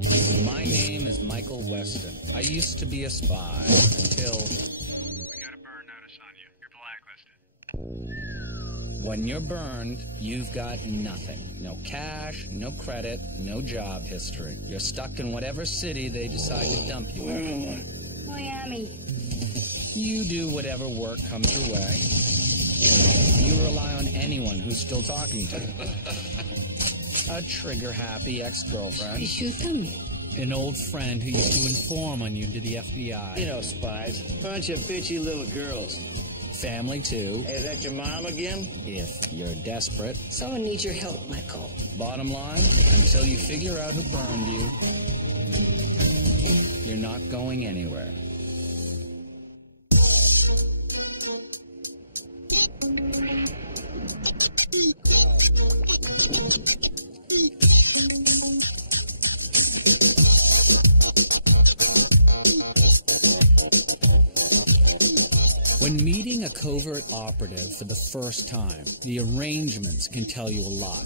My name is Michael Weston. I used to be a spy until... We got a burn notice on you. You're blacklisted. When you're burned, you've got nothing. No cash, no credit, no job history. You're stuck in whatever city they decide to dump you in. Miami. You do whatever work comes your way. You rely on anyone who's still talking to you. A trigger-happy ex-girlfriend. Shoot them. An old friend who used to inform on you to the FBI. You know, spies. Bunch of bitchy little girls. Family, too. Hey, is that your mom again? If you're desperate. Someone needs your help, Michael. Bottom line, until you figure out who burned you, you're not going anywhere. When meeting a covert operative for the first time, the arrangements can tell you a lot.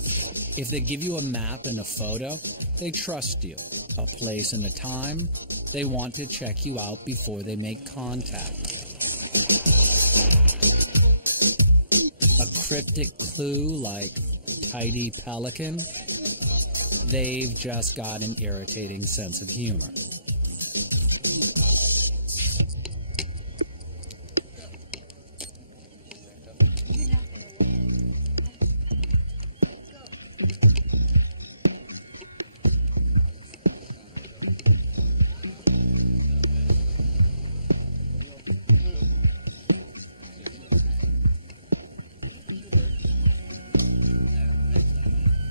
If they give you a map and a photo, they trust you. A place and a time, they want to check you out before they make contact. A cryptic clue like tidy pelican, they've just got an irritating sense of humor.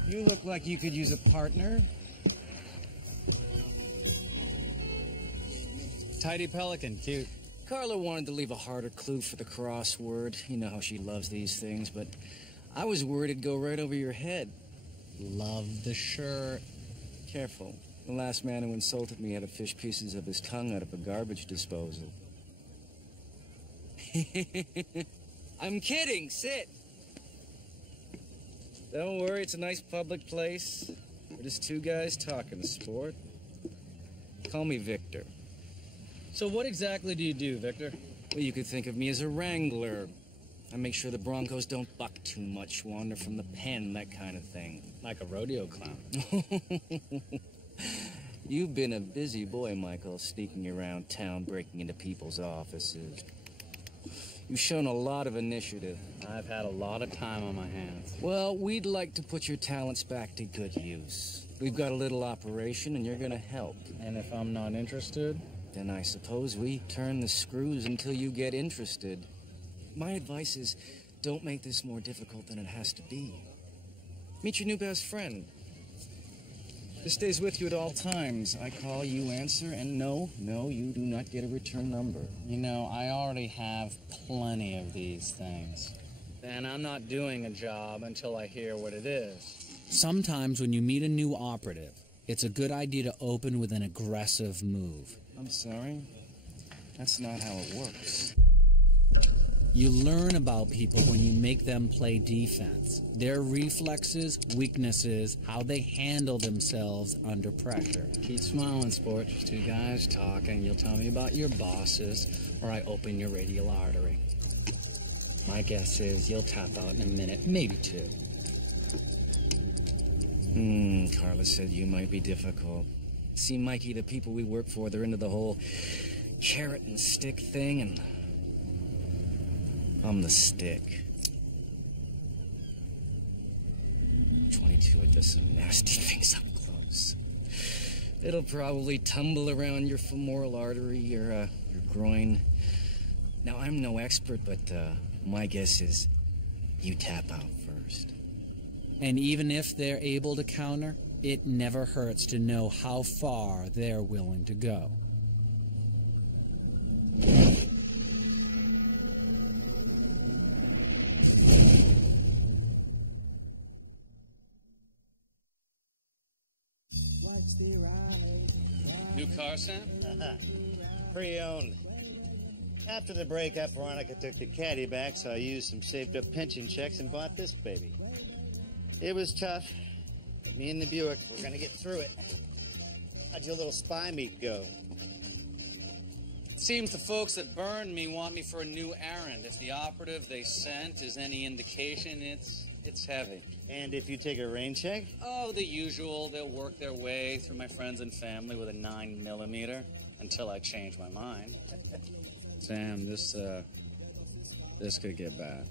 You look like you could use a partner. Tidy pelican, cute. Carla wanted to leave a harder clue for the crossword. You know how she loves these things, but I was worried it'd go right over your head. Love the shirt. Careful. The last man who insulted me had to fish pieces of his tongue out of a garbage disposal. I'm kidding. Sit. Don't worry, it's a nice public place. We're just two guys talking sport. Call me Victor. So what exactly do you do, Victor? Well, you could think of me as a wrangler. I make sure the Broncos don't buck too much, wander from the pen, that kind of thing. Like a rodeo clown. You've been a busy boy, Michael, sneaking around town, breaking into people's offices. You've shown a lot of initiative. I've had a lot of time on my hands. Well, we'd like to put your talents back to good use. We've got a little operation, and you're gonna help. And if I'm not interested? Then I suppose we turn the screws until you get interested. My advice is, don't make this more difficult than it has to be. Meet your new best friend. This stays with you at all times. I call, you answer, and no, you do not get a return number. You know, I already have plenty of these things. And I'm not doing a job until I hear what it is. Sometimes when you meet a new operative, it's a good idea to open with an aggressive move. I'm sorry. That's not how it works. You learn about people when you make them play defense. Their reflexes, weaknesses, how they handle themselves under pressure. Keep smiling, sport. Just two guys talking. You'll tell me about your bosses, or I open your radial artery. My guess is you'll tap out in a minute, maybe two. Carla said you might be difficult. See, Mikey, the people we work for, they're into the whole carrot and stick thing, and I'm the stick. 22 it does some nasty things up close. It'll probably tumble around your femoral artery, your groin. Now, I'm no expert, but my guess is you tap out first. And even if they're able to counter, it never hurts to know how far they're willing to go. New car, Sam? Pre-owned. After the breakup, Veronica took the caddy back, so I used some saved-up pension checks and bought this baby. It was tough. Me and the Buick, we're gonna get through it. How'd your little spy meet go? It seems the folks that burned me want me for a new errand. If the operative they sent is any indication, it's heavy. And if you take a rain check? Oh, the usual. They'll work their way through my friends and family with a 9mm until I change my mind. Sam, this could get bad.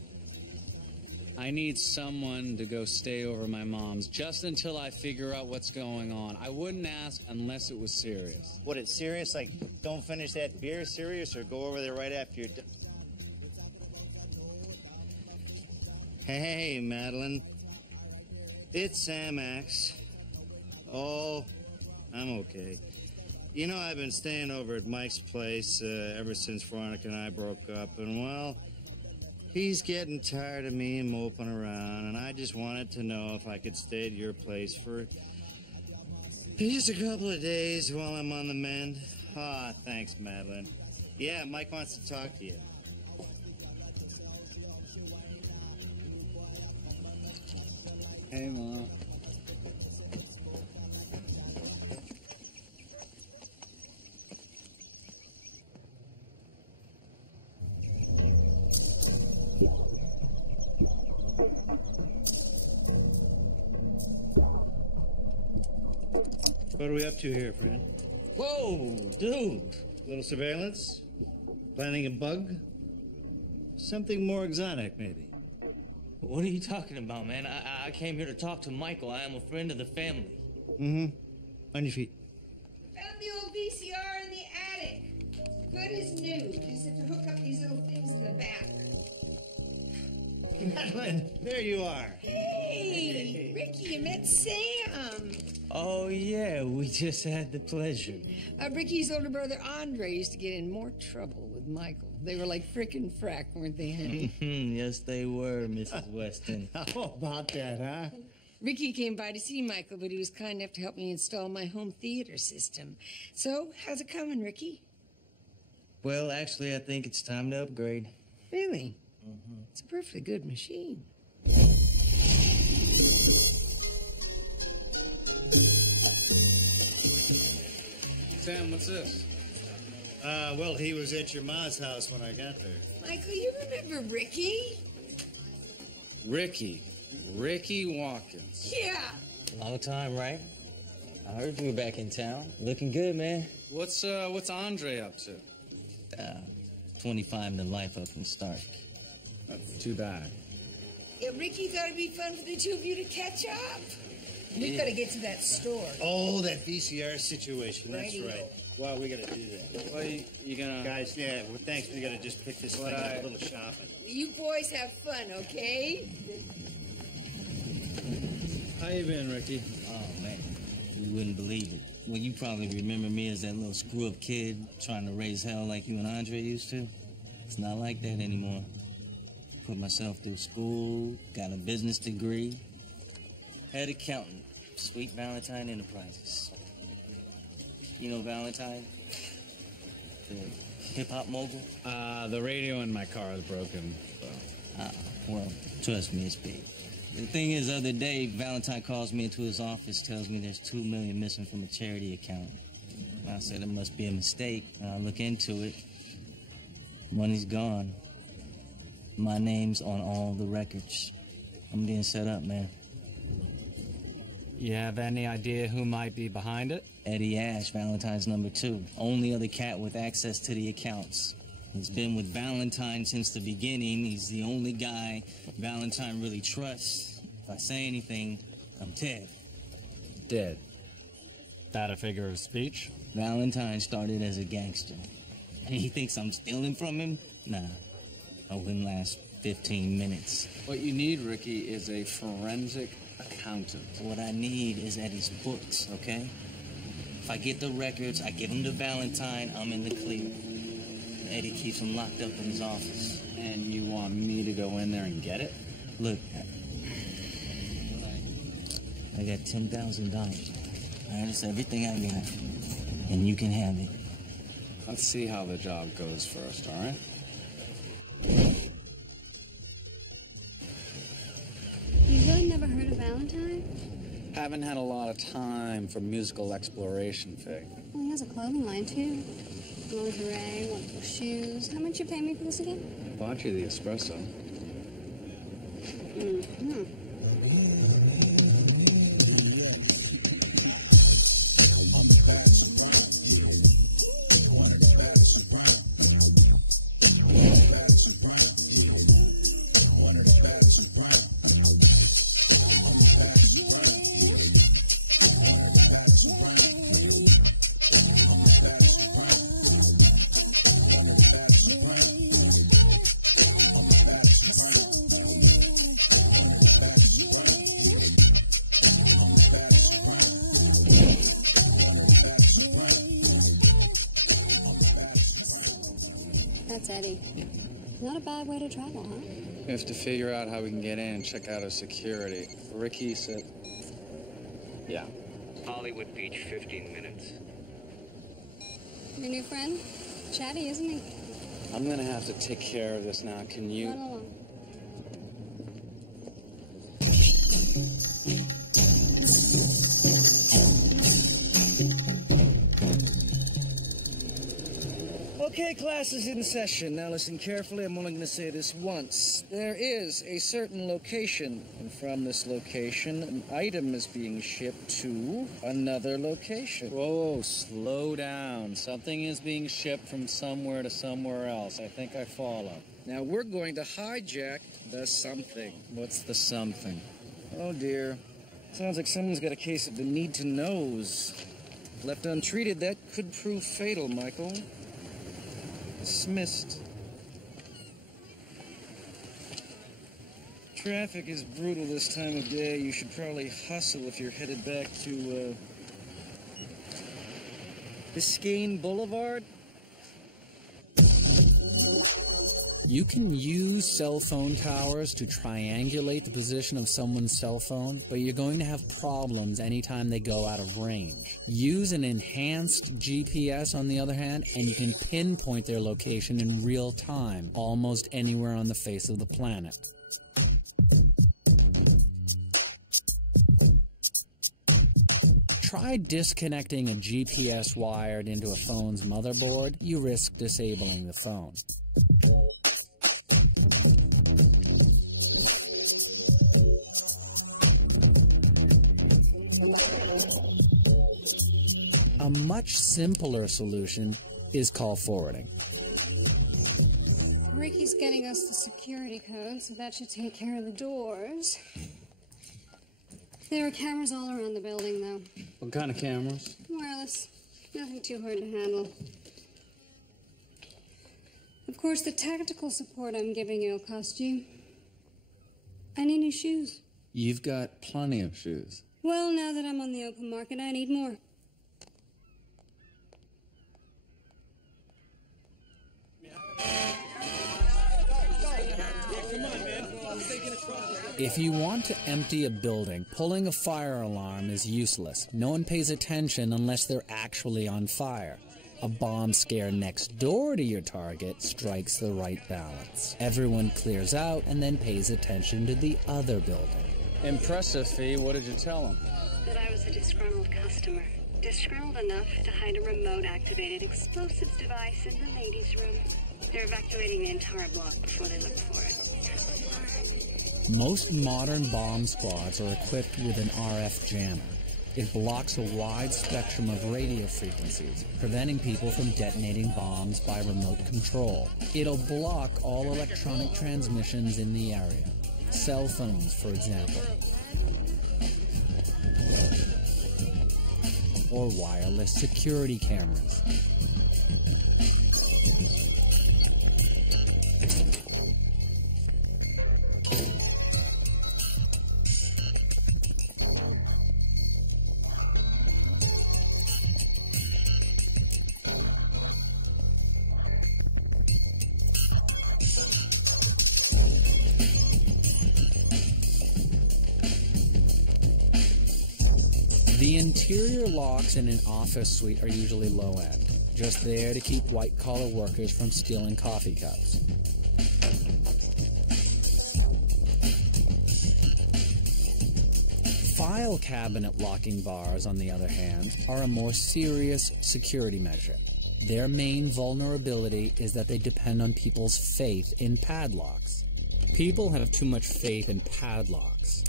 I need someone to go stay over my mom's just until I figure out what's going on. I wouldn't ask unless it was serious. What, it's serious? Like, don't finish that beer serious or go over there right after you're done? Hey, Madeline. It's Sam Axe. Oh, I'm okay. You know, I've been staying over at Mike's place ever since Veronica and I broke up, and, well, he's getting tired of me moping around, and I just wanted to know if I could stay at your place for just a couple of days while I'm on the mend. Ah, thanks, Madeline. Yeah, Mike wants to talk to you. Hey, Mom. What are we up to here, friend? Whoa, dude. Little surveillance? Planning a bug? Something more exotic, maybe. What are you talking about, man? I came here to talk to Michael. I am a friend of the family. Mm-hmm. On your feet. Found the old VCR in the attic. Good as new. Just have to hook up these little things in the back. Madeline, there you are. Hey, Ricky, you met Sam. Oh, yeah, we just had the pleasure. Ricky's older brother Andre used to get in more trouble with Michael. They were like frickin' frack, weren't they, honey? Yes, they were, Mrs. Weston. How about that, huh? Ricky came by to see Michael, but he was kind enough to help me install my home theater system. So, how's it coming, Ricky? Well, actually, I think it's time to upgrade. Really? It's a perfectly good machine. Sam, what's this? Well, he was at your ma's house when I got there. Michael, you remember Ricky? Ricky Watkins. Yeah. Long time, right? I heard you were back in town. Looking good, man. What's Andre up to? 25 to life up in Stark. Too bad. Yeah, Ricky thought it'd be fun for the two of you to catch up. We've got to get to that store. Oh, that VCR situation. That's Righty-o. right. Well, we got to do that. Well, you gonna... Guys, yeah, well, thanks. We got to just pick this thing up, a little shopping. You boys have fun, okay? How you been, Ricky? Oh, man. You wouldn't believe it. Well, you probably remember me as that little screw-up kid trying to raise hell like you and Andre used to. It's not like that anymore. Put myself through school, got a business degree, head accountant, Sweet Valentine Enterprises. You know Valentine? The hip-hop mogul? The radio in my car is broken. So. Well, trust me, it's big. The thing is, the other day, Valentine calls me into his office, tells me there's $2 million missing from a charity account. I said it must be a mistake, and I look into it. Money's gone. My name's on all the records. I'm being set up, man. You have any idea who might be behind it? Eddie Ash, Valentine's number 2. Only other cat with access to the accounts. He's been with Valentine since the beginning. He's the only guy Valentine really trusts. If I say anything, I'm dead. Dead. That a figure of speech? Valentine started as a gangster. And he thinks I'm stealing from him? Nah. I wouldn't last 15 minutes. What you need, Ricky, is a forensic accountant. What I need is Eddie's books, okay? If I get the records, I give them to Valentine, I'm in the clear. Eddie keeps them locked up in his office. And you want me to go in there and get it? Look, I got $10,000. That's everything I got. And you can have it. Let's see how the job goes first, all right? You really never heard of Valentine? haven't had a lot of time for musical exploration, Faye. Well, he has a clothing line, too. Lingerie, wonderful shoes. How much you pay me for this again? I bought you the espresso. Mm-hmm. That's Eddie. Not a bad way to travel, huh? We have to figure out how we can get in and check out our security. Ricky said... Yeah. Hollywood Beach, 15 minutes. Your new friend? Chatty, isn't he? I'm gonna have to take care of this now. Can you... Run along. Okay, class is in session. Now listen carefully. I'm only going to say this once. There is a certain location, and from this location, an item is being shipped to another location. Whoa, slow down. Something is being shipped from somewhere to somewhere else. I think I follow. Now we're going to hijack the something. What's the something? Oh, dear. Sounds like someone's got a case of the need-to-knows. Left untreated, that could prove fatal, Michael. Dismissed. Traffic is brutal this time of day. You should probably hustle if you're headed back to, Biscayne Boulevard? You can use cell phone towers to triangulate the position of someone's cell phone, but you're going to have problems anytime they go out of range. Use an enhanced GPS, on the other hand, and you can pinpoint their location in real time, almost anywhere on the face of the planet. Try disconnecting a GPS wired into a phone's motherboard. You risk disabling the phone. A much simpler solution is call forwarding. Ricky's getting us the security code, so that should take care of the doors. There are cameras all around the building, though. What kind of cameras? Wireless. Nothing too hard to handle. Of course, the tactical support I'm giving you will cost you. I need new shoes. You've got plenty of shoes. Well, now that I'm on the open market, I need more. If you want to empty a building, pulling a fire alarm is useless. No one pays attention unless they're actually on fire. A bomb scare next door to your target strikes the right balance. Everyone clears out and then pays attention to the other building. Impressive, Fee. What did you tell them? That I was a disgruntled customer. Disgruntled enough to hide a remote-activated explosives device in the ladies' room. They're evacuating the entire block before they look for it. Most modern bomb squads are equipped with an RF jammer. It blocks a wide spectrum of radio frequencies, preventing people from detonating bombs by remote control. It'll block all electronic transmissions in the area. Cell phones, for example. Or wireless security cameras. The interior locks in an office suite are usually low-end, just there to keep white-collar workers from stealing coffee cups. File cabinet locking bars, on the other hand, are a more serious security measure. Their main vulnerability is that they depend on people's faith in padlocks. People have too much faith in padlocks.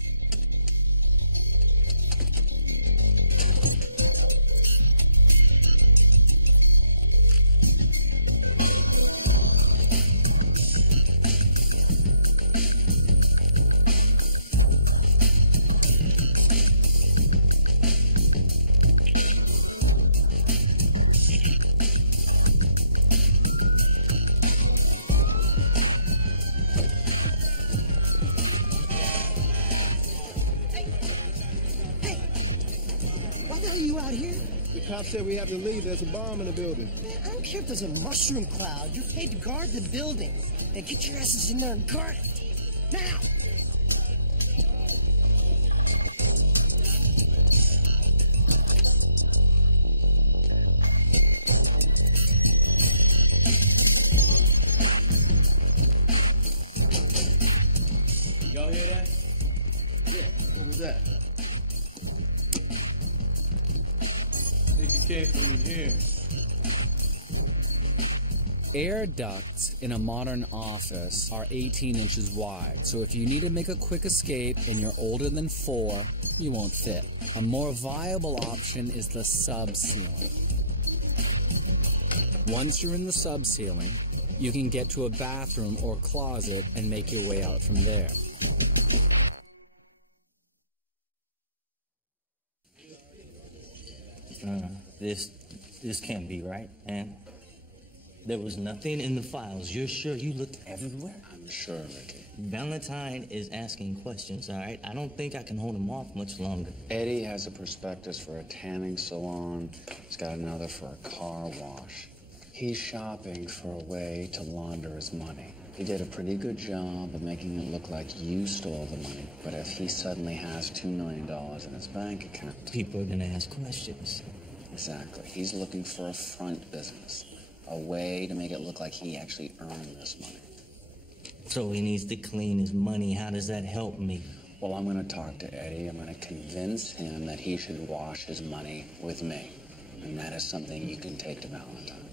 The cop said we have to leave. There's a bomb in the building. Man, I don't care if there's a mushroom cloud. You're paid to guard the building. Now get your asses in there and guard it. Now! Y'all hear that? Yeah. What was that? I think it came from in here. Air ducts in a modern office are 18 inches wide, so if you need to make a quick escape and you're older than 4, you won't fit. A more viable option is the sub-ceiling. Once you're in the sub-ceiling, you can get to a bathroom or closet and make your way out from there. This can't be right, man. There was nothing in the files. You're sure you looked everywhere? I'm sure, Ricky. Valentine is asking questions, all right? I don't think I can hold him off much longer. Eddie has a prospectus for a tanning salon. He's got another for a car wash. He's shopping for a way to launder his money. He did a pretty good job of making it look like you stole the money. But if he suddenly has $2 million in his bank account... People are gonna ask questions. Exactly. He's looking for a front business. A way to make it look like he actually earned this money. So he needs to clean his money. How does that help me? Well, I'm going to talk to Eddie. I'm going to convince him that he should wash his money with me. And that is something you can take to Valentine.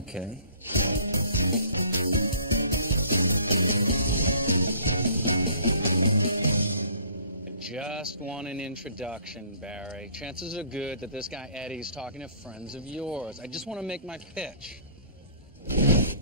Okay. Just want an introduction, Barry. Chances are good that this guy Eddie's talking to friends of yours. I just want to make my pitch. The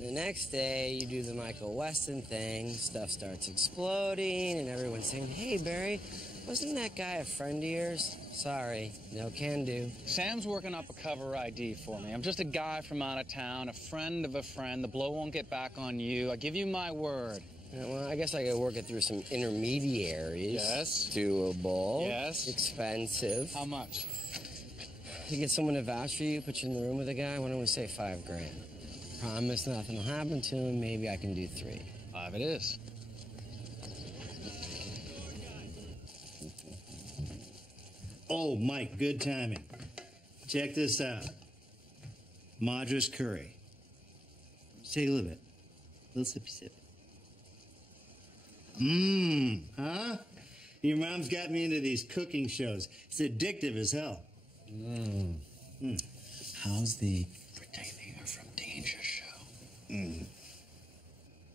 next day, you do the Michael Weston thing, stuff starts exploding, and everyone's saying, "Hey, Barry, wasn't that guy a friend of yours?" Sorry, no can do. Sam's working up a cover ID for me. I'm just a guy from out of town, a friend of a friend. The blow won't get back on you. I give you my word. Yeah, well, I guess I could work it through some intermediaries. Yes. Doable. Yes. Expensive. How much? You get someone to vouch for you, put you in the room with a guy, why don't we say $5 grand? Promise nothing will happen to him, maybe I can do 3. 5 it is. Oh, Mike, good timing. Check this out. Madras curry. Take a little bit. Little sippy sip. Huh? Your mom's got me into these cooking shows. It's addictive as hell. How's the Protecting Her from Danger show?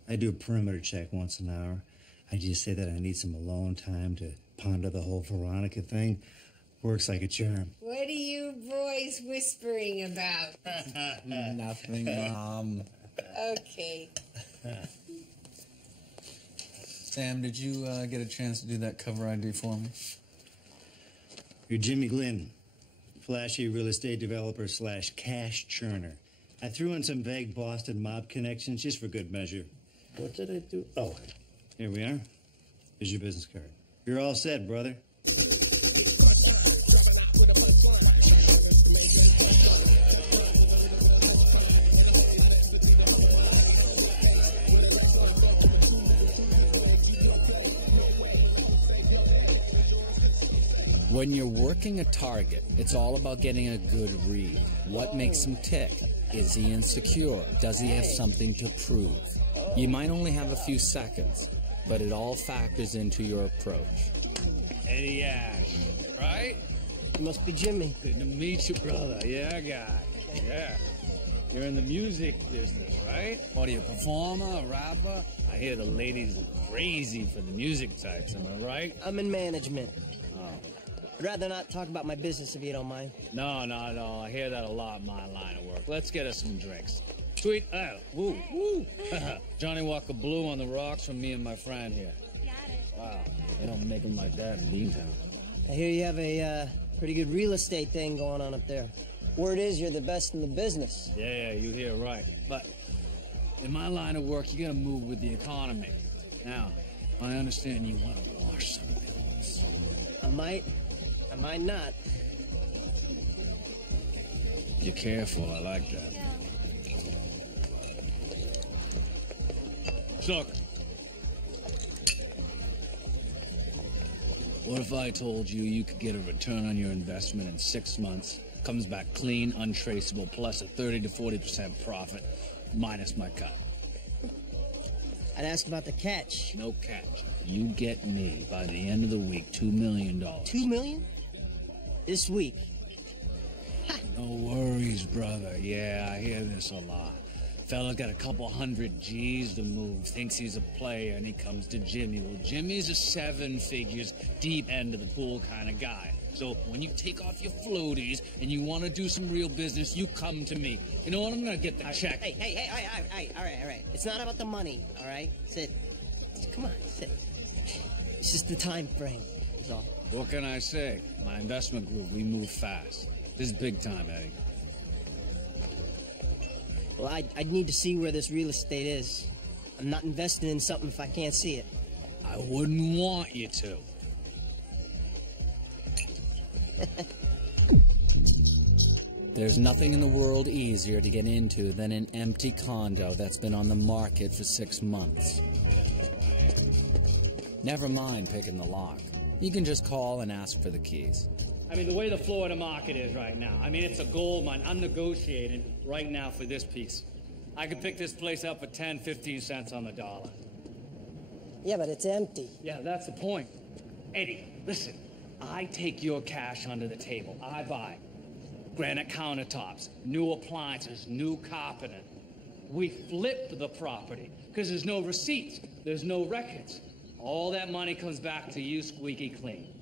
I do a perimeter check once an hour. I just say that I need some alone time to ponder the whole Veronica thing. Works like a charm. What are you boys whispering about? Nothing, Mom. Okay. Sam, did you get a chance to do that cover ID for me? You're Jimmy Glynn, flashy real estate developer / cash churner. I threw in some vague Boston mob connections just for good measure. What did I do? Oh, here we are. Here's your business card. You're all set, brother. When you're working a target, it's all about getting a good read. What makes him tick? Is he insecure? Does he have something to prove? You might only have a few seconds, but it all factors into your approach. Eddie Ash, right? You must be Jimmy. Good to meet you, brother. Yeah, guy. Yeah. You're in the music business, right? What are you, a performer, a rapper? I hear the ladies are crazy for the music types, am I right? I'm in management. Oh. I'd rather not talk about my business if you don't mind. No, not at all. I hear that a lot in my line of work. Let's get us some drinks. Sweet, woo, woo. Johnny Walker Blue on the rocks from me and my friend here. Wow, they don't make them like that in Beantown. I hear you have a pretty good real estate thing going on up there. Word is you're the best in the business. Yeah, you hear right. But in my line of work, you gotta move with the economy. Now, I understand you want to wash some bills. I might not. You're careful, I like that. Look. What if I told you you could get a return on your investment in 6 months, comes back clean, untraceable, plus a 30 to 40% profit, minus my cut? I'd ask about the catch. No catch. You get me, by the end of the week, $2 million. $2 million? This week? No worries, brother. Yeah, I hear this a lot. Fella got a couple hundred G's to move, thinks he's a player, and he comes to Jimmy. Well, Jimmy's a 7 figures, deep end of the pool kind of guy. So when you take off your floaties and you want to do some real business, you come to me. You know what? I'm going to get the check. Hey, all right. It's not about the money, all right? Sit. Come on, sit. It's just the time frame, is all. What can I say? My investment group, we move fast. This is big time, Eddie. Well, I'd need to see where this real estate is. I'm not investing in something if I can't see it. I wouldn't want you to. There's nothing in the world easier to get into than an empty condo that's been on the market for 6 months. Never mind picking the lock. You can just call and ask for the keys. I mean, the way the Florida market is right now, I mean, it's a gold mine. I'm negotiating right now for this piece. I could pick this place up for 10, 15 cents on the dollar. Yeah, but it's empty. Yeah, that's the point. Eddie, listen, I take your cash under the table. I buy granite countertops, new appliances, new carpeting. We flip the property because there's no receipts, there's no records. All that money comes back to you squeaky clean.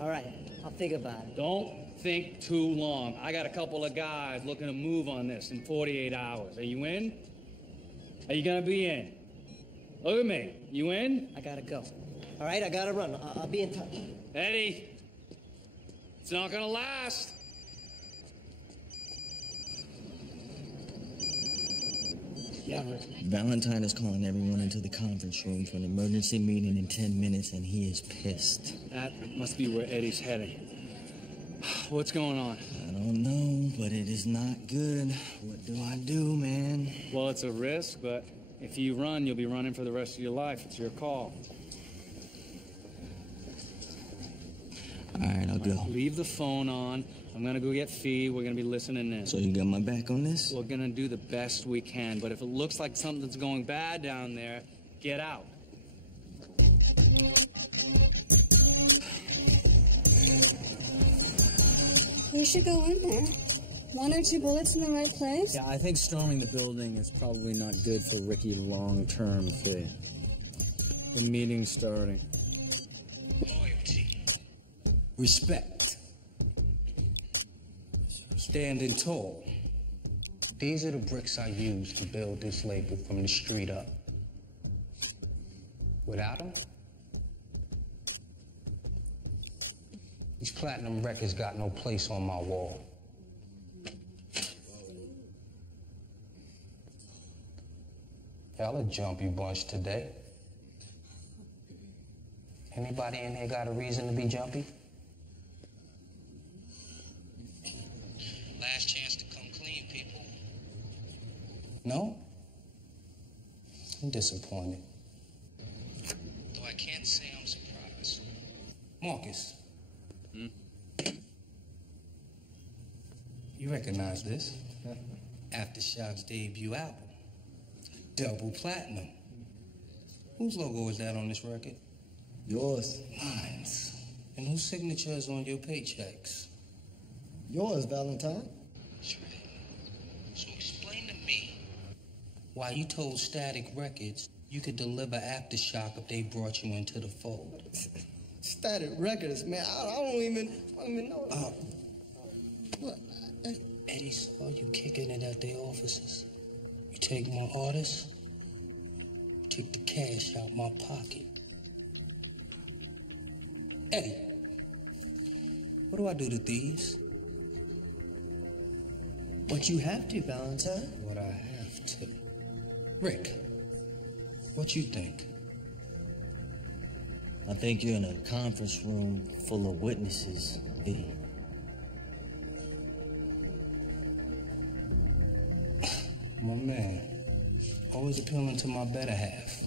All right, I'll think about it. Don't think too long. I got a couple of guys looking to move on this in 48 hours. Are you in? Are you gonna be in? Look at me. You in? I gotta go. All right, I gotta run. I'll be in touch. Eddie, it's not gonna last. Yeah. Valentine is calling everyone into the conference room for an emergency meeting in 10 minutes, and he is pissed. That must be where Eddie's heading. What's going on? I don't know, but it is not good. What do I do, man? Well, it's a risk, but if you run, you'll be running for the rest of your life. It's your call. All right, I'll go. Leave the phone on. I'm gonna go get Fee. We're gonna be listening in. So you got my back on this? We're gonna do the best we can, but if it looks like something's going bad down there, get out. We should go in there. 1 or 2 bullets in the right place? Yeah, I think storming the building is probably not good for Ricky long-term, Fee. The meeting's starting. Loyalty. Respect. Standing tall. These are the bricks I use to build this label from the street up. Without them, these platinum records got no place on my wall. Y'all a jumpy bunch today. Anybody in here got a reason to be jumpy? Last chance to come clean, people. No? I'm disappointed. Though I can't say I'm surprised. Marcus. You recognize this? Aftershock's debut album. Double platinum. Whose logo is that on this record? Yours. Mine's. And whose signature is on your paychecks? Yours, Valentine. So explain to me why you told Static Records you could deliver Aftershock if they brought you into the fold. Static Records, man. I don't even know. What? Eddie saw you kicking it at their offices. You take my artists, you take the cash out my pocket. Eddie, what do I do to thieves? What you have to, Valentine. What I have to. Rick, what you think? I think you're in a conference room full of witnesses, V. My man, always appealing to my better half.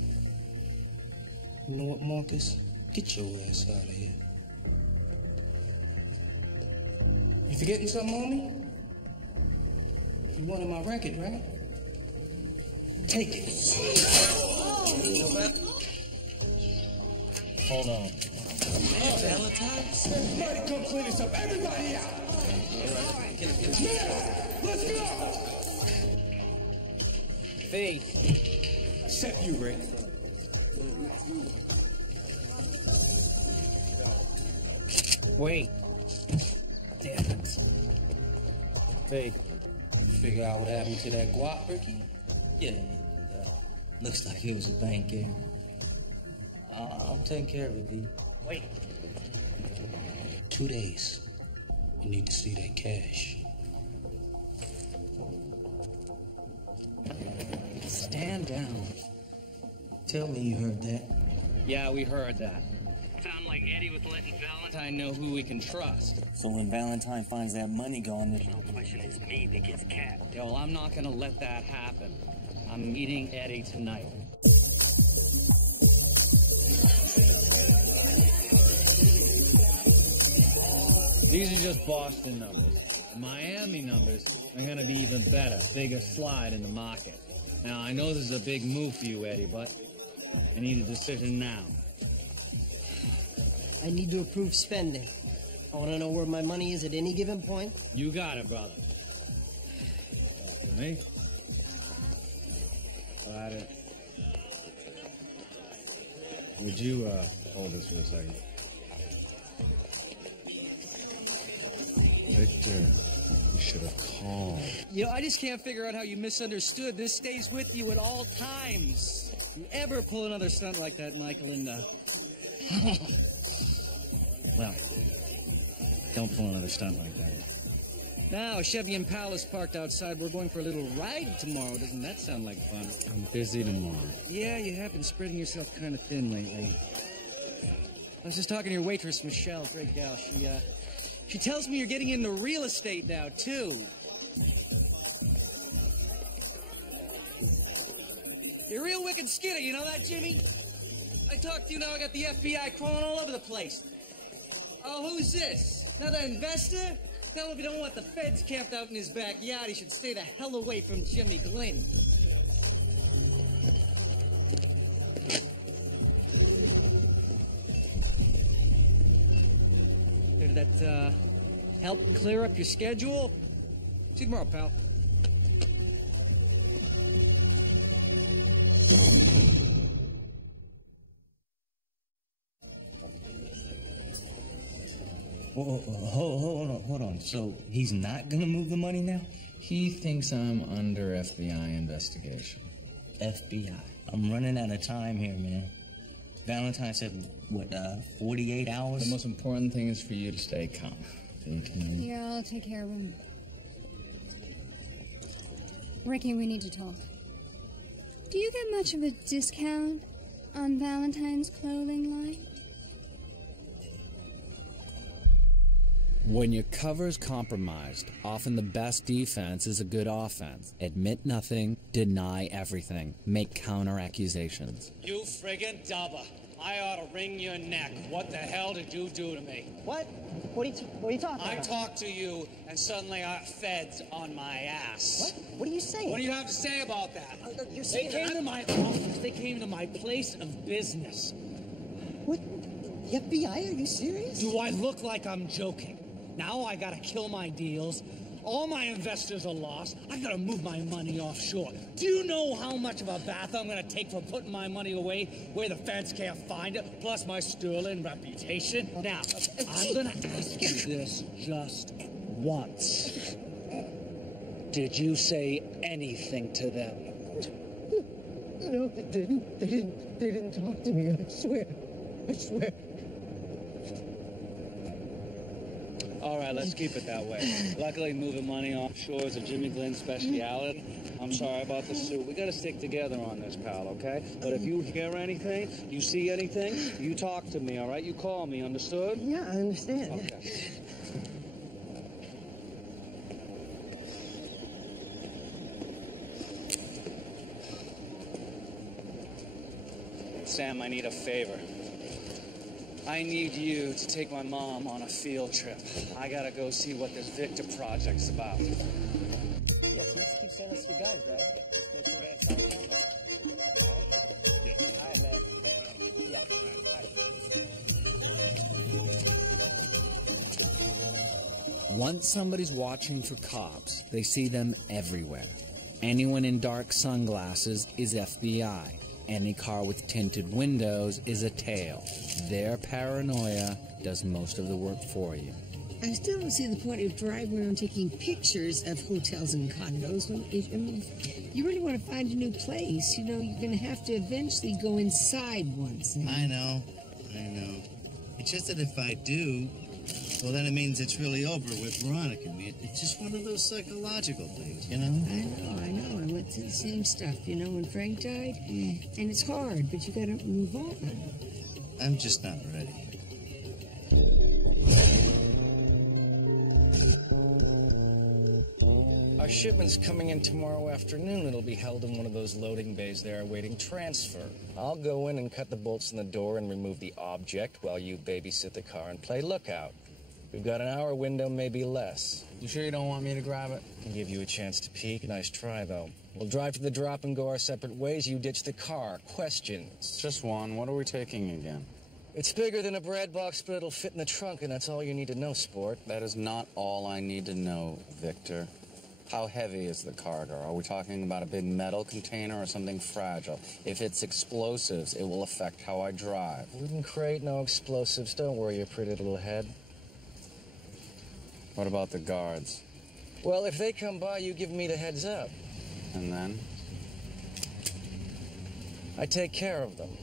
You know what, Marcus? Get your ass out of here. You forgetting something, homie? You wanted my record, right? Take it. Hold on. Valentine? Everybody come clean this up. Everybody out. Let's go. V. Except you, Rick. Wait. Damn it. V. Figure out what happened to that guap, Ricky? Yeah, looks like it was a bank error. I'm taking care of it, V. Wait. 2 days. You need to see that cash. Stand down. Tell me you heard that. Yeah, we heard that. Sound like Eddie was letting Valentine know who we can trust. So when Valentine finds that money gone, there's no Question is me that gets capped. Yeah, well, I'm not gonna let that happen. I'm meeting Eddie tonight. These are just Boston numbers. Miami numbers are going to be even better, bigger slide in the market. Now, I know this is a big move for you, Eddie, but I need a decision now. I need to approve spending. I want to know where my money is at any given point. You got it, brother. Talk to me. Got it. Would you, hold this for a second? Victor, you should have called. You know, I just can't figure out how you misunderstood. This stays with you at all times. You ever pull another stunt like that, Michael, and, well, don't pull another stunt like that. Now, Chevy and Palace parked outside. We're going for a little ride tomorrow. Doesn't that sound like fun? I'm busy tomorrow. Yeah, you have been spreading yourself kind of thin lately. I was just talking to your waitress, Michelle, great gal. She tells me you're getting into real estate now, too. You're a real wicked skidder, you know that, Jimmy? I talked to you, now I got the FBI crawling all over the place. Oh, who's this? Another investor? Tell him if you don't want the feds camped out in his backyard, he should stay the hell away from Jimmy Glynn. Did that, help clear up your schedule? See you tomorrow, pal. Hold on. So he's not gonna move the money now? He thinks I'm under FBI investigation. FBI. I'm running out of time here, man. Valentine said, what, 48 hours? The most important thing is for you to stay calm. So you can... Here, I'll take care of him. Ricky, we need to talk. Do you get much of a discount on Valentine's clothing line? When your cover's compromised, often the best defense is a good offense. Admit nothing, deny everything, make counter accusations. You friggin' dubber. I ought to wring your neck. What the hell did you do to me? What? What are you talking about? I talked to you, and suddenly I got feds on my ass. What? What are you saying? What do you have to say about that? You're They saying came to my office. They came to my place of business. What? The FBI? Are you serious? Do I look like I'm joking? Now I gotta kill my deals. All my investors are lost. I gotta move my money offshore. Do you know how much of a bath I'm gonna take for putting my money away where the feds can't find it? Plus my sterling reputation. Now, I'm gonna ask you this just once. Did you say anything to them? No, they didn't. They didn't talk to me. I swear. I swear. All right, let's keep it that way. Luckily, moving money offshore is a Jimmy Glenn speciality. I'm sorry about the suit. We got to stick together on this, pal, okay? But if you hear anything, you see anything, you talk to me, all right? You call me, understood? Yeah, I understand. Okay. Sam, I need a favor. I need you to take my mom on a field trip. I gotta go see what this Victor project's about. Yeah, so just keep sending us your guys, right? Just make sure that's all right. All right, man. Yeah, all right. Once somebody's watching for cops, they see them everywhere. Anyone in dark sunglasses is FBI. Any car with tinted windows is a tail. Their paranoia does most of the work for you. I still don't see the point of driving around taking pictures of hotels and condos. If you really want to find a new place, you're going to have to eventually go inside once. I know. It's just that if I do, well, then it means it's really over with Veronica. It's just one of those psychological things, you know? I know. I went through the same stuff, when Frank died. And it's hard, but you got to move on. I'm just not ready. Our shipment's coming in tomorrow afternoon. It'll be held in one of those loading bays there awaiting transfer. I'll go in and cut the bolts in the door and remove the object while you babysit the car and play lookout. We've got an hour window, maybe less. You sure you don't want me to grab it? I'll give you a chance to peek. Nice try, though. We'll drive to the drop and go our separate ways. You ditch the car. Questions? Just one. What are we taking again? It's bigger than a bread box, but it'll fit in the trunk, and that's all you need to know, sport. That is not all I need to know, Victor. How heavy is the cargo? Are we talking about a big metal container or something fragile? If it's explosives, it will affect how I drive. Wooden crate, no explosives. Don't worry your pretty little head. What about the guards? Well, if they come by, you give me the heads up. And then? I take care of them.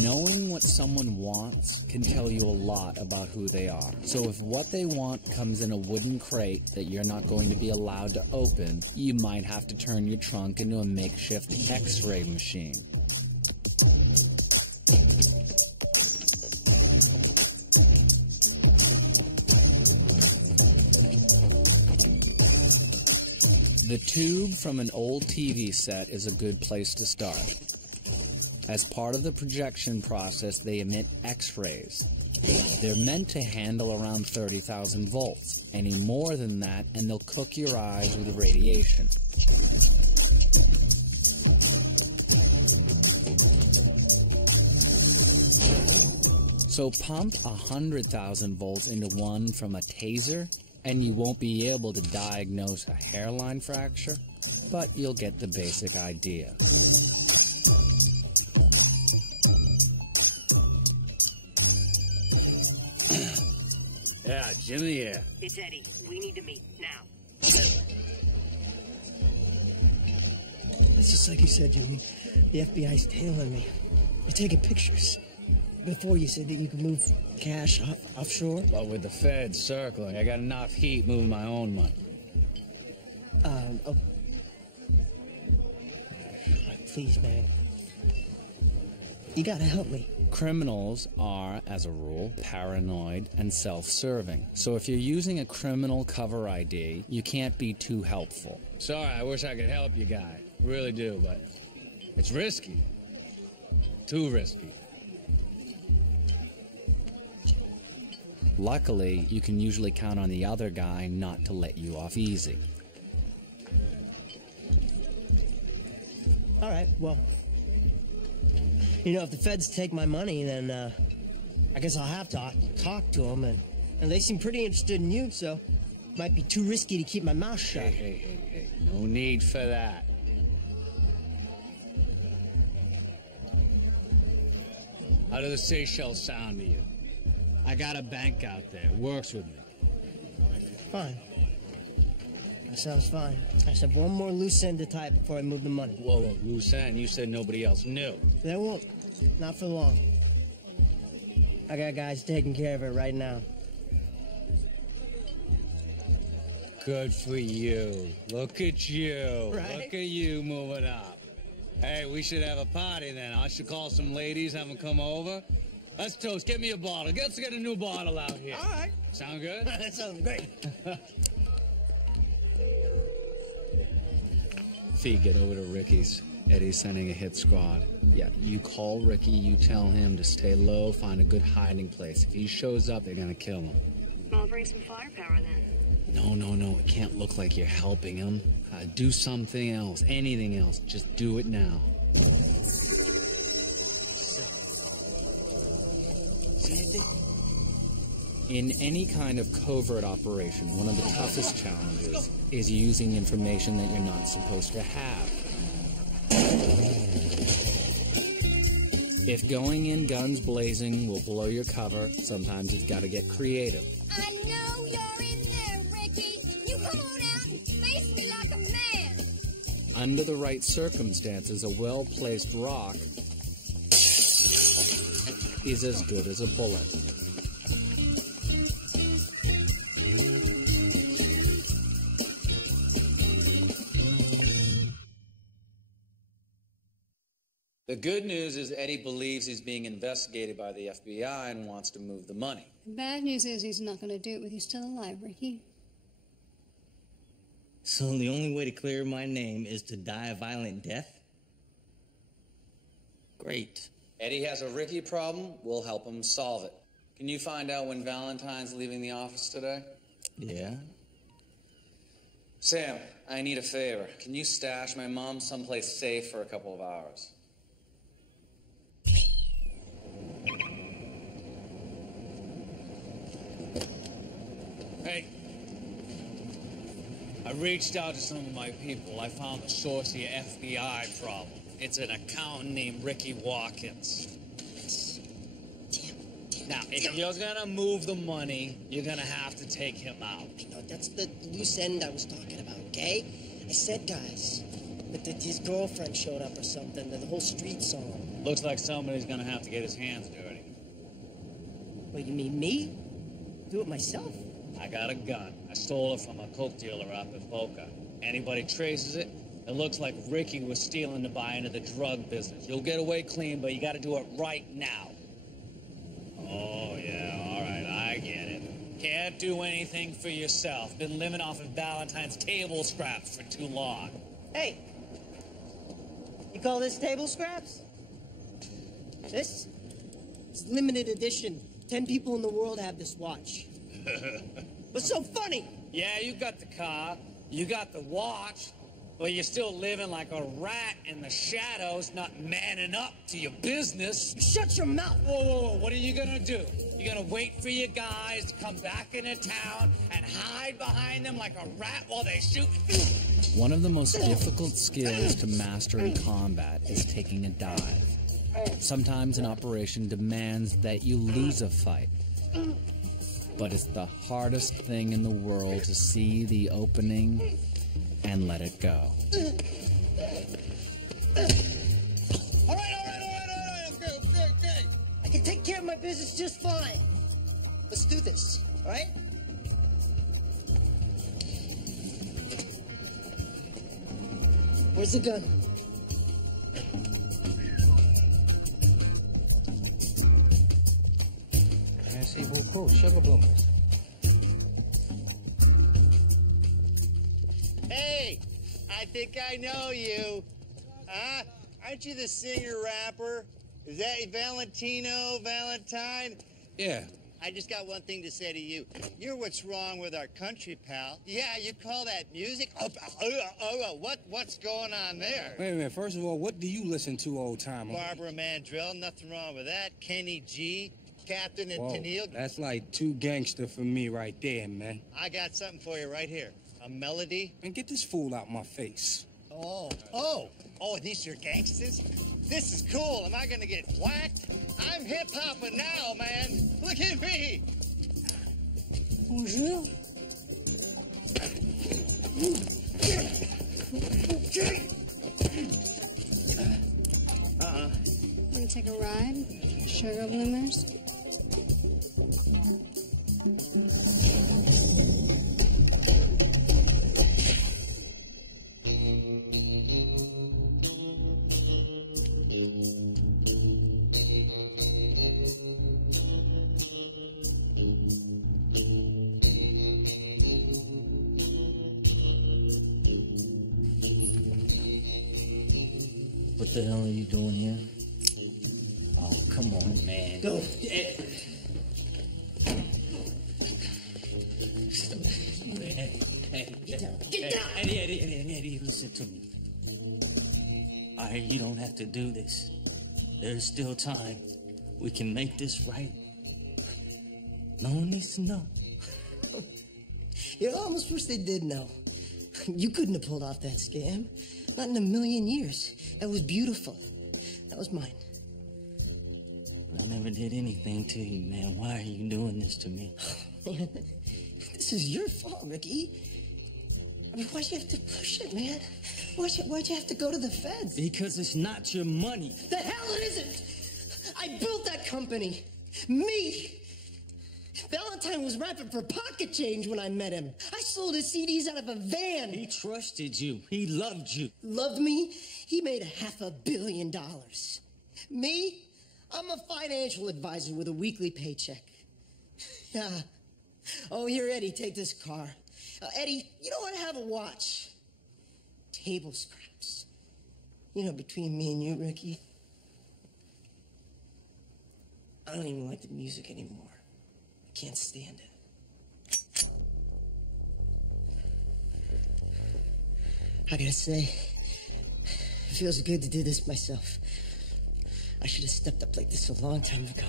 Knowing what someone wants can tell you a lot about who they are. So if what they want comes in a wooden crate that you're not going to be allowed to open, you might have to turn your trunk into a makeshift X-ray machine. The tube from an old TV set is a good place to start. As part of the projection process, they emit X-rays. They're meant to handle around 30,000 volts. Any more than that, and they'll cook your eyes with radiation. So pump 100,000 volts into one from a taser, and you won't be able to diagnose a hairline fracture, but you'll get the basic idea. Yeah, Jimmy, yeah. It's Eddie. We need to meet now. It's just like you said, Jimmy. The FBI's tailing me. They're taking pictures. Before you said that you could move cash offshore. But with the feds circling, I got enough heat moving my own money. Oh. Please, man. You gotta help me. Criminals are, as a rule, paranoid and self-serving. So if you're using a criminal cover ID, you can't be too helpful. Sorry, I wish I could help you, guy. Really do, but it's risky. Too risky. Luckily, you can usually count on the other guy not to let you off easy. All right, well, you know, if the feds take my money, then I guess I'll have to talk to them, and they seem pretty interested in you, so it might be too risky to keep my mouth shut. Hey, no need for that. How do the Seychelles sound to you? I got a bank out there. It works with me. Fine. That sounds fine. I just have one more loose end to tie before I move the money. Whoa, loose end? You said nobody else knew. They won't. Not for long. I got guys taking care of it right now. Good for you. Look at you. Right? Look at you moving up. Hey, we should have a party then. I should call some ladies, have them come over. Let's toast. Get me a bottle. Let's get a new bottle out here. All right. Sound good? That sounds great. Fee, get over to Ricky's. Eddie's sending a hit squad. Yeah, you call Ricky, you tell him to stay low, find a good hiding place. If he shows up, they're gonna kill him. I'll bring some firepower then. No, it can't look like you're helping him. Do something else, anything else. Just do it now. In any kind of covert operation, one of the toughest challenges is using information that you're not supposed to have. If going in guns blazing will blow your cover, sometimes you've got to get creative. I know you're in there, Ricky. You come on out and face me like a man. Under the right circumstances, a well-placed rock is as good as a bullet. The good news is Eddie believes he's being investigated by the FBI and wants to move the money. The bad news is he's not going to do it with you still alive, Ricky. So the only way to clear my name is to die a violent death? Great. Eddie has a Ricky problem. We'll help him solve it. Can you find out when Valentine's leaving the office today? Yeah? Sam, I need a favor. Can you stash my mom someplace safe for a couple of hours? Hey, I reached out to some of my people. I found the source of your FBI problem. It's an accountant named Ricky Watkins. Now, if you're gonna move the money, you're gonna have to take him out. No, that's the loose end I was talking about, okay? I said, guys, that his girlfriend showed up or something, that the whole street saw him. Looks like somebody's gonna have to get his hands dirty. What, you mean me? Do it myself? I got a gun. I stole it from a coke dealer up in Boca. Anybody traces it, it looks like Ricky was stealing to buy into the drug business. You'll get away clean, but you gotta do it right now. Oh, yeah, all right, I get it. Can't do anything for yourself. Been living off of Valentine's table scraps for too long. Hey, you call this table scraps? This? It's limited edition. 10 people in the world have this watch. What's so funny? Yeah, you got the car, you got the watch, but you're still living like a rat in the shadows, not manning up to your business. Shut your mouth! Whoa, what are you gonna do? You gonna wait for your guys to come back into town and hide behind them like a rat while they shoot? One of the most difficult skills to master in combat is taking a dive. Sometimes an operation demands that you lose a fight. But it's the hardest thing in the world to see the opening and let it go. All right. Okay. I can take care of my business just fine. Let's do this, all right? Where's the gun? Merci beaucoup, sugar bloomers. Hey, I think I know you. Huh? Aren't you the singer-rapper? Is that Valentino Valentine? Yeah, I just got one thing to say to you. You're what's wrong with our country, pal. Yeah, you call that music? What's going on there? Wait a minute. First of all, what do you listen to, old timer? Barbara Mandrell, nothing wrong with that. Kenny G, Captain and Tennille. That's like too gangster for me right there, man. I got something for you right here. A melody. And get this fool out my face. Oh, these are gangsters? This is cool. Am I gonna get whacked? I'm hip-hopping now, man. Look at me. Bonjour. Want to take a ride? Sugar bloomers? What the hell are you doing here? Oh, come on, man. Go. Hey, Get down. Eddie, listen to me. All right, you don't have to do this. There's still time. We can make this right. No one needs to know. You know, I almost wish they did know. You couldn't have pulled off that scam. Not in a million years. That was beautiful. That was mine. I never did anything to you, man. Why are you doing this to me? This is your fault, Ricky. I mean, why'd you have to push it, man? Why'd you have to go to the feds? Because it's not your money. The hell it isn't! I built that company. Me! Valentine was rapping for pocket change when I met him. I sold his CDs out of a van. He trusted you. He loved you. Loved me? He made $500 million. Me? I'm a financial advisor with a weekly paycheck. Yeah. Oh, here, Eddie, take this car. Eddie, you don't want to have a watch. Table scraps. You know, between me and you, Ricky, I don't even like the music anymore. I can't stand it. I gotta say, it feels good to do this myself. I should have stepped up like this a long time ago.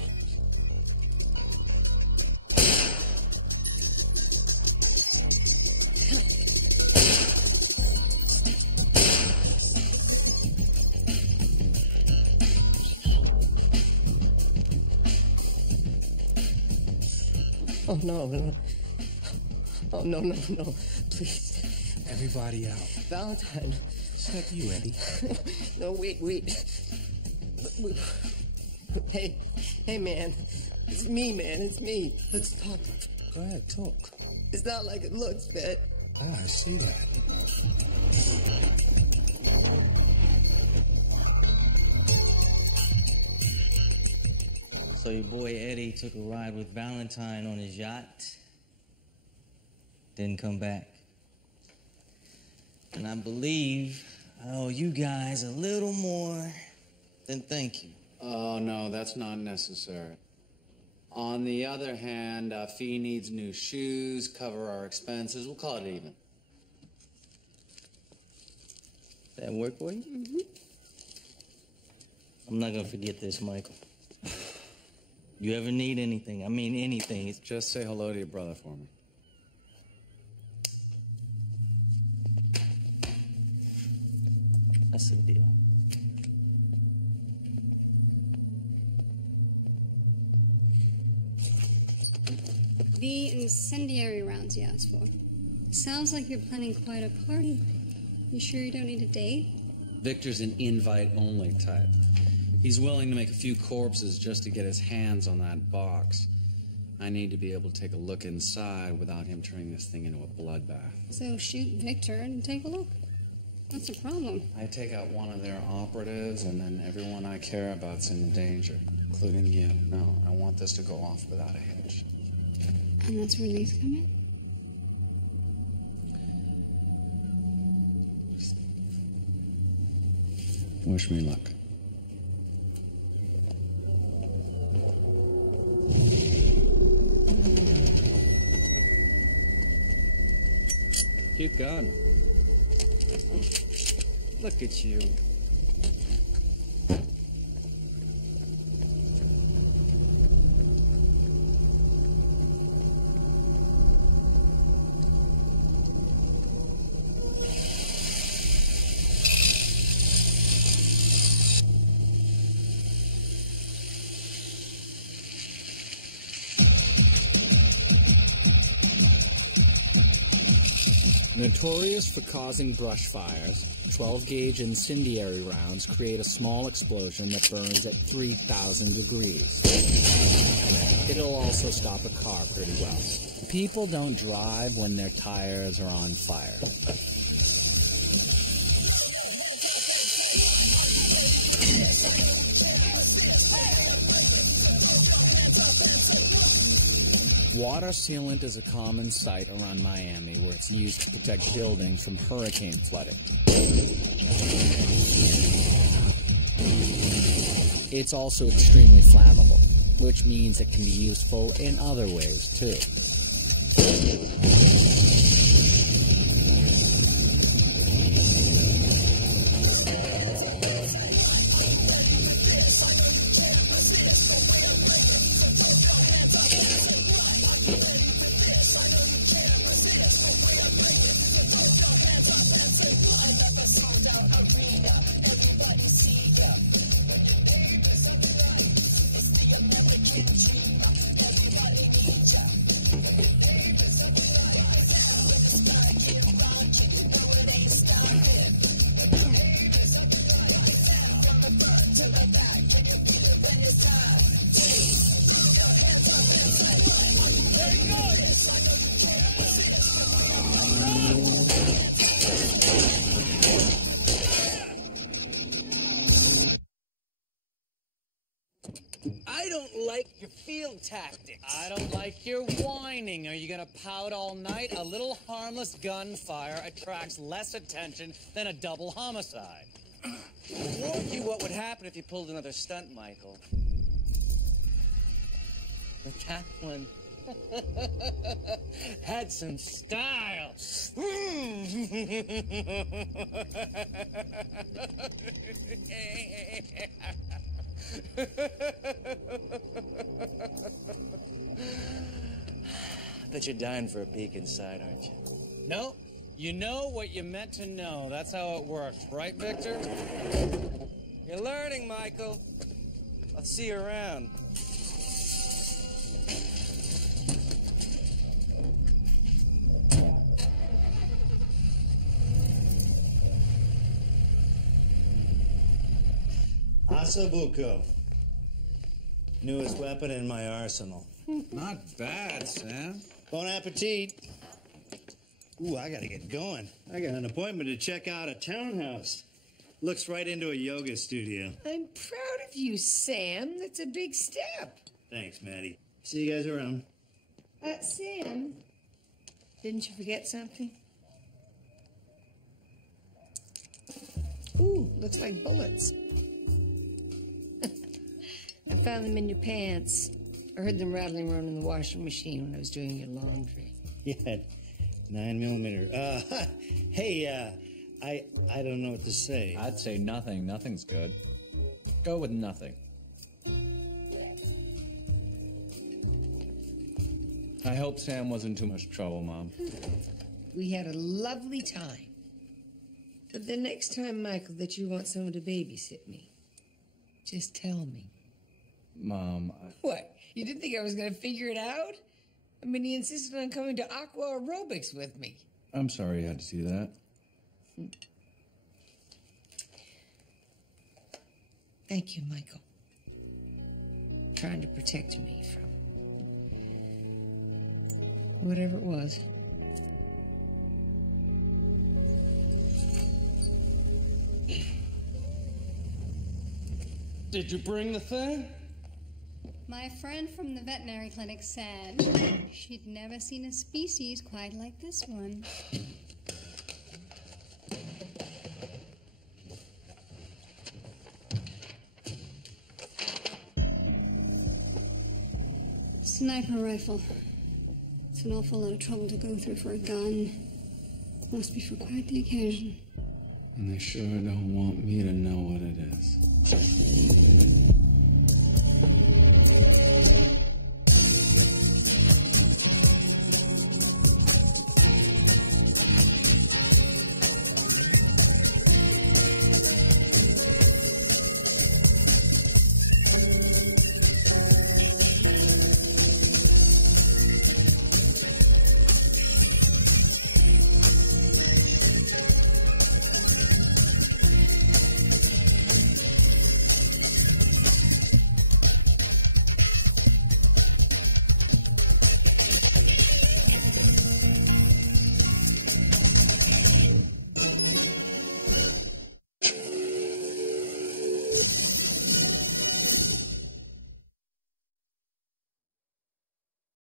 Oh, no. Oh, no. Please. Everybody out. Valentine. Except you, Eddie. No, wait. Hey, man. It's me, man. It's me. Let's talk. Go ahead, talk. It's not like it looks, man. I see that. So your boy Eddie took a ride with Valentine on his yacht. Didn't come back. And I believe I owe you guys a little more than thank you. Oh, no, that's not necessary. On the other hand, Fee needs new shoes, cover our expenses. We'll call it even. That work for you? Mm-hmm. I'm not gonna forget this, Michael. You ever need anything, I mean anything, it's Just say hello to your brother for me. that's the deal. The incendiary rounds you asked for. Sounds like you're planning quite a party. You sure you don't need a date? Victor's an invite-only type. He's willing to make a few corpses just to get his hands on that box. I need to be able to take a look inside without him turning this thing into a bloodbath. So shoot Victor and take a look. What's the problem? I take out one of their operatives, and then everyone I care about's in danger, including you. No, I want this to go off without a hitch. And that's where these come in? Wish me luck. Cute gun. Look at you. Notorious for causing brush fires, 12-gauge incendiary rounds create a small explosion that burns at 3,000 degrees. It'll also stop a car pretty well. People don't drive when their tires are on fire. Water sealant is a common sight around Miami where it's used to protect buildings from hurricane flooding. It's also extremely flammable, which means it can be useful in other ways too. I don't like your field tactics. I don't like your whining. Are you gonna pout all night? A little harmless gunfire attracts less attention than a double homicide. I warned you what would happen if you pulled another stunt, Michael. But that one had some style. Bet you're dying for a peek inside, aren't you? No, you know what you meant to know. That's how it works, right, Victor? You're learning, Michael. I'll see you around. Asabuco. Newest weapon in my arsenal. Not bad, Sam. Bon appetit. Ooh, I gotta get going. I got an appointment to check out a townhouse. Looks right into a yoga studio. I'm proud of you, Sam. That's a big step. Thanks, Maddie. See you guys around. Sam, didn't you forget something? Ooh, looks like bullets. I found them in your pants. I heard them rattling around in the washing machine when I was doing your laundry. Yeah, 9mm. Hey, I don't know what to say. I'd say nothing. Nothing's good. Go with nothing. I hope Sam wasn't too much trouble, Mom. We had a lovely time. But the next time, Michael, that you want someone to babysit me, just tell me. Mom, What? You didn't think I was going to figure it out? I mean, he insisted on coming to aqua aerobics with me. I'm sorry you had to see that. Thank you, Michael. Trying to protect me from whatever it was. Did you bring the thing? My friend from the veterinary clinic said she'd never seen a species quite like this one. Sniper rifle. It's an awful lot of trouble to go through for a gun. Must be for quite the occasion. And they sure don't want me to know what it is.